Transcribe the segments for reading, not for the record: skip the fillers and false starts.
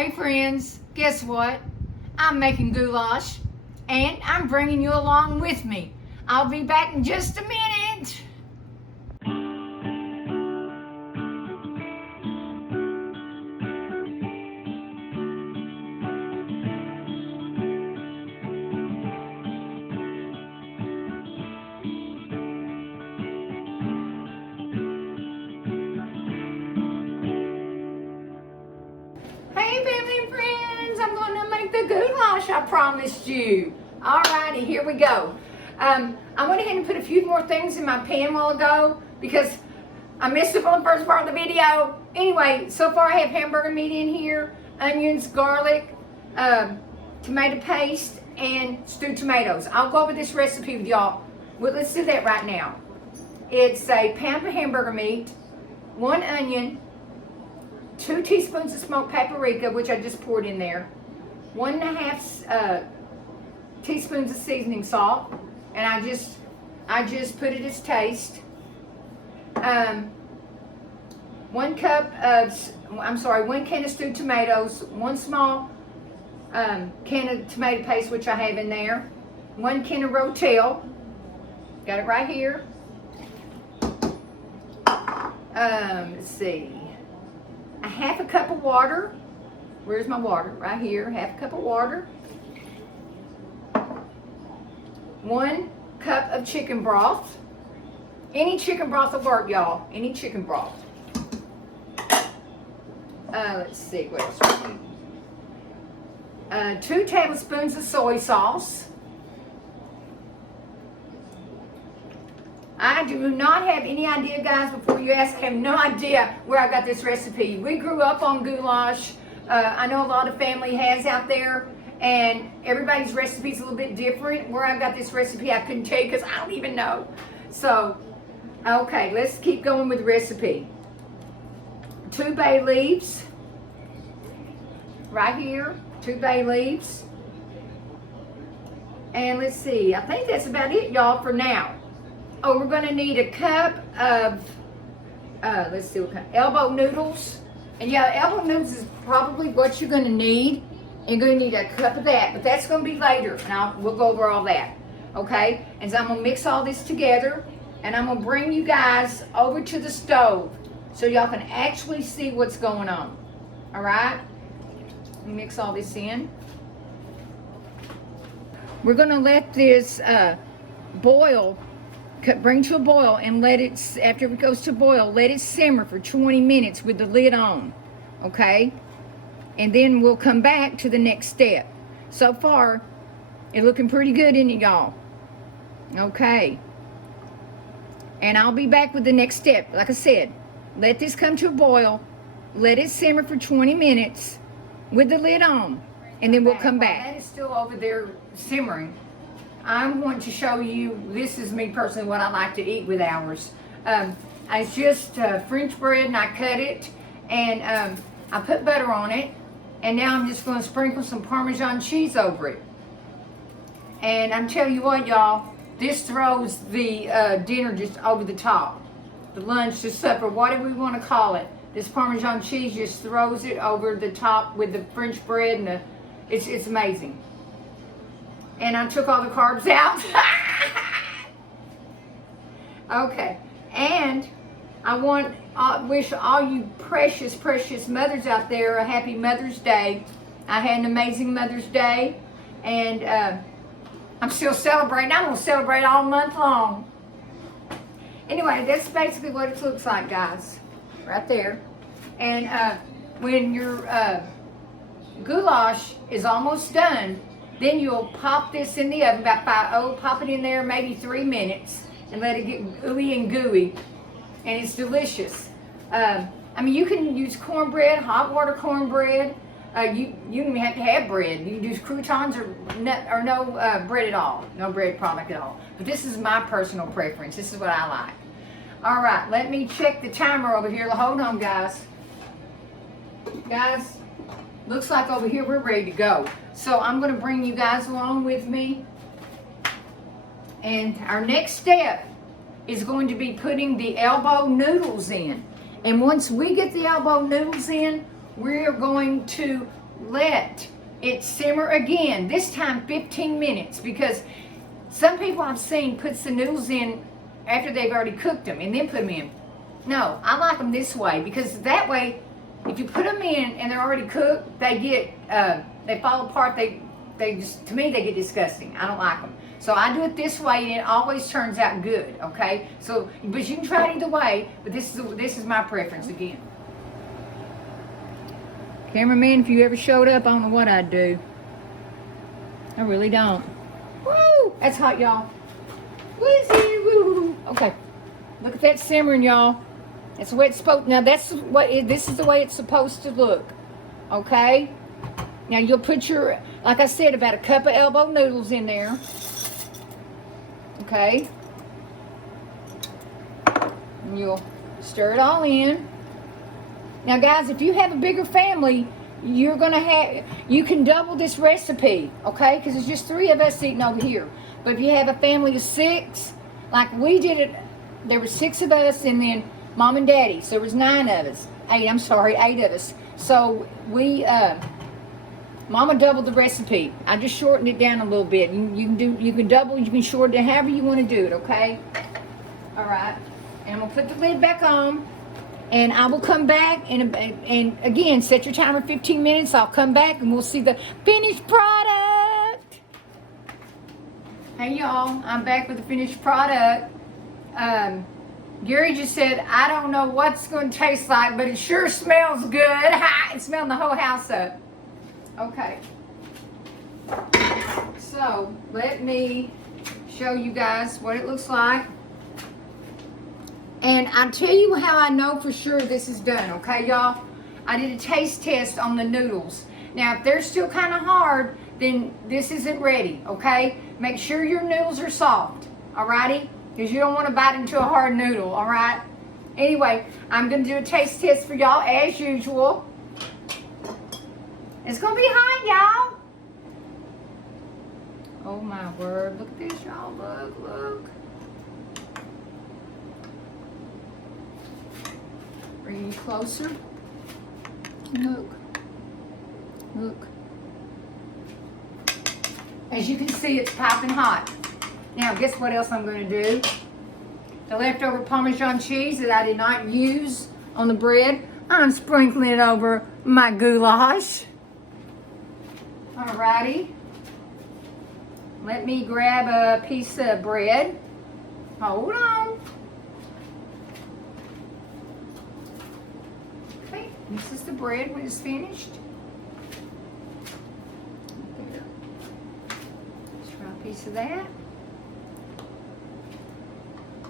Hey friends, guess what? I'm making goulash and I'm bringing you along with me. I'll be back in just a minute. Hey family and friends, I'm going to make the goulash I promised you. Alrighty, here we go. I went ahead and put a few more things in my pan a while ago because I missed it on the first part of the video. Anyway, so far I have hamburger meat in here, onions, garlic, tomato paste, and stewed tomatoes. I'll go over this recipe with y'all. Well, let's do that right now. It's a pound of hamburger meat, 1 onion, 2 teaspoons of smoked paprika, which I just poured in there, 1.5 teaspoons of seasoning salt, and I just put it as taste. 1 can of stewed tomatoes, 1 small can of tomato paste, which I have in there, 1 can of Rotel, got it right here. Let's see. A 1/2 cup of water. Where's my water? Right here. 1/2 cup of water. 1 cup of chicken broth. Any chicken broth will work, y'all. Any chicken broth. Let's see what else. 2 tablespoons of soy sauce. I do not have any idea, guys, before you ask, I have no idea where I got this recipe. We grew up on goulash. I know a lot of family has out there, and everybody's recipe is a little bit different. Where I got this recipe, I couldn't tell you because I don't even know. So, okay, let's keep going with the recipe. 2 bay leaves, right here, 2 bay leaves. And let's see, I think that's about it, y'all, for now. Oh, we're going to need a cup of, let's see what kind, elbow noodles. And yeah, elbow noodles is probably what you're going to need. You're going to need a cup of that, but that's going to be later, and we'll go over all that, okay? And so I'm going to mix all this together, and I'm going to bring you guys over to the stove so y'all can actually see what's going on, all right? Mix all this in. We're going to let this boil. Bring to a boil and let it, after it goes to boil, let it simmer for 20 minutes with the lid on, okay? And then we'll come back to the next step. So far, it's looking pretty good, isn't it, y'all? Okay. And I'll be back with the next step. Like I said, let this come to a boil, let it simmer for 20 minutes with the lid on, and then we'll come back. That is still over there simmering. I'm going to show you, this is me personally, what I like to eat with ours. It's just French bread, and I cut it, and I put butter on it, and now I'm just going to sprinkle some Parmesan cheese over it. And I'm telling you what, y'all, this throws the dinner just over the top. The lunch, the supper, whatever we want to call it. This Parmesan cheese just throws it over the top with the French bread, and it's amazing. And I took all the carbs out. Okay, and I wish all you precious, precious mothers out there a happy Mother's Day. I had an amazing Mother's Day, and I'm still celebrating. I'm going to celebrate all month long. Anyway, that's basically what it looks like, guys, right there. And when your goulash is almost done, then you'll pop this in the oven, pop it in there maybe 3 minutes and let it get ooey and gooey, and it's delicious. I mean, you can use cornbread, hot water cornbread. You don't even have to have bread. You can use croutons or no bread at all, no bread product at all. But this is my personal preference. This is what I like. All right, let me check the timer over here. Hold on, guys. Guys, looks like over here we're ready to go. So I'm going to bring you guys along with me. And our next step is going to be putting the elbow noodles in. And once we get the elbow noodles in, we're going to let it simmer again, this time 15 minutes, because some people I've seen puts the noodles in after they've already cooked them and then put them in. No, I like them this way, because that way, if you put them in and they're already cooked, they get, they fall apart. They just, to me, they get disgusting. I don't like them. So I do it this way, and it always turns out good, okay? So, but you can try it either way, but this is my preference again. Cameraman, if you ever showed up, I don't know what I'd do. I really don't. Woo! That's hot, y'all. Woozy, woo! Okay, look at that simmering, y'all. That's the way it's supposed. Now this is the way it's supposed to look. Okay. Now you'll put your, like I said, about a cup of elbow noodles in there. Okay. And you'll stir it all in. Now guys, if you have a bigger family, you can double this recipe, okay? Because it's just 3 of us eating over here. But if you have a family of 6, like we did it, there were 6 of us, and then Mom and Daddy, so there was 9 of us. 8 of us. So we, Mama doubled the recipe. I just shortened it down a little bit. You can double, you can shorten it however you want to do it, okay? All right. And I'm gonna put the lid back on. And I will come back and again, set your timer 15 minutes. I'll come back and we'll see the finished product. Hey y'all, I'm back with the finished product. Gary just said, I don't know what's going to taste like, but it sure smells good. It's smelling the whole house up. Okay. So let me show you guys what it looks like. And I'll tell you how I know for sure this is done, okay, y'all? I did a taste test on the noodles. Now, if they're still kind of hard, then this isn't ready, okay? Make sure your noodles are soft, alrighty? Because you don't want to bite into a hard noodle, alright? Anyway, I'm going to do a taste test for y'all as usual. It's going to be hot, y'all. Oh, my word. Look at this, y'all. Look. Bring you closer. Look. As you can see, it's piping hot. Now, guess what else I'm going to do? The leftover Parmesan cheese that I did not use on the bread, I'm sprinkling it over my goulash. Alrighty. Let me grab a piece of bread. Hold on. This is the bread when it's finished. There. Let's try a piece of that.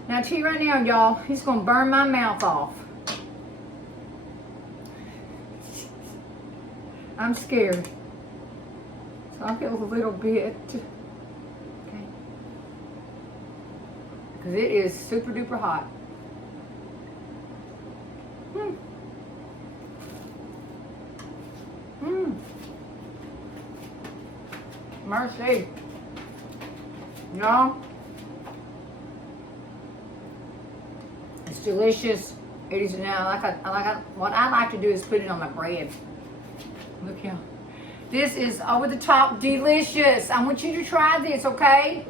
Now, I tell you right now, y'all, he's going to burn my mouth off. I'm scared. So I'll get a little bit. Okay. Because it is super duper hot. Mercy. No. It's delicious. It is now what I like to do is put it on my bread. Look here. This is over the top delicious. I want you to try this, okay?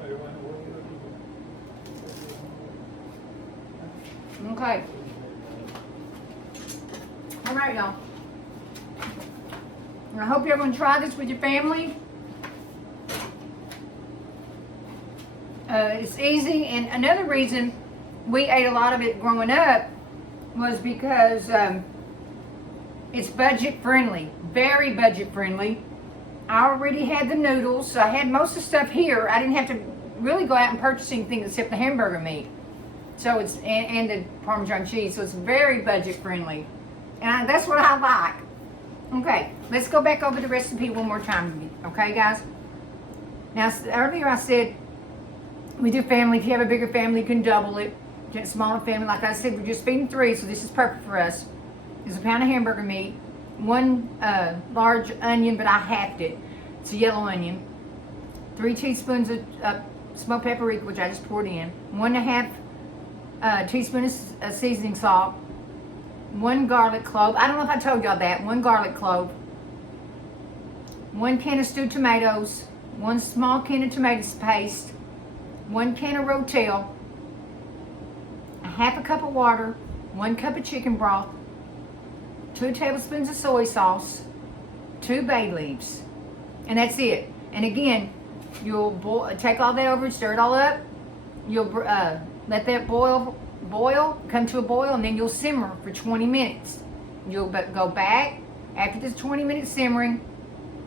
Okay. All right, y'all. I hope you're going to try this with your family. It's easy, and another reason we ate a lot of it growing up was because it's budget friendly, very budget friendly. I already had the noodles, so I had most of the stuff here. I didn't have to really go out and purchase anything except the hamburger meat. So it's and the Parmesan cheese, so it's very budget friendly, and that's what I like. Okay, let's go back over the recipe one more time, okay, guys? Now, earlier I said, with your family, if you have a bigger family, you can double it. If you have a smaller family, like I said, we're just feeding 3, so this is perfect for us. There's a pound of hamburger meat, 1 large onion, but I halved it. It's a yellow onion. 3 teaspoons of smoked paprika, which I just poured in. 1.5 teaspoon of seasoning salt. 1 garlic clove. I don't know if I told y'all that. 1 garlic clove. 1 can of stewed tomatoes, 1 small can of tomato paste, 1 can of Rotel, a half a cup of water, 1 cup of chicken broth, 2 tablespoons of soy sauce, 2 bay leaves, and that's it. And again, you'll take all that over and stir it all up. You'll let that boil, come to a boil, and then you'll simmer for 20 minutes. You'll go back after this 20 minutes simmering.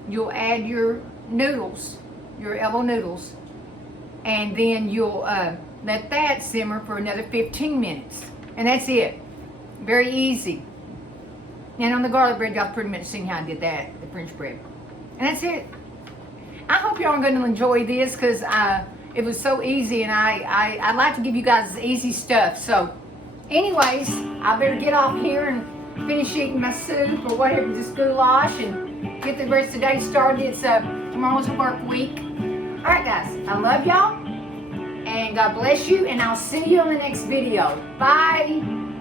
You'll add your noodles, your elbow noodles, and then you'll let that simmer for another 15 minutes. And that's it. Very easy. And on the garlic bread, y'all pretty much seen how I did that, the French bread. And that's it. I hope y'all are going to enjoy this because it was so easy, and I like to give you guys easy stuff. So anyways, I better get off here and finish eating my soup or whatever, this goulash, and get the rest of the day started. It's tomorrow's a work week. All right, guys, I love y'all, and God bless you, and I'll see you on the next video. Bye.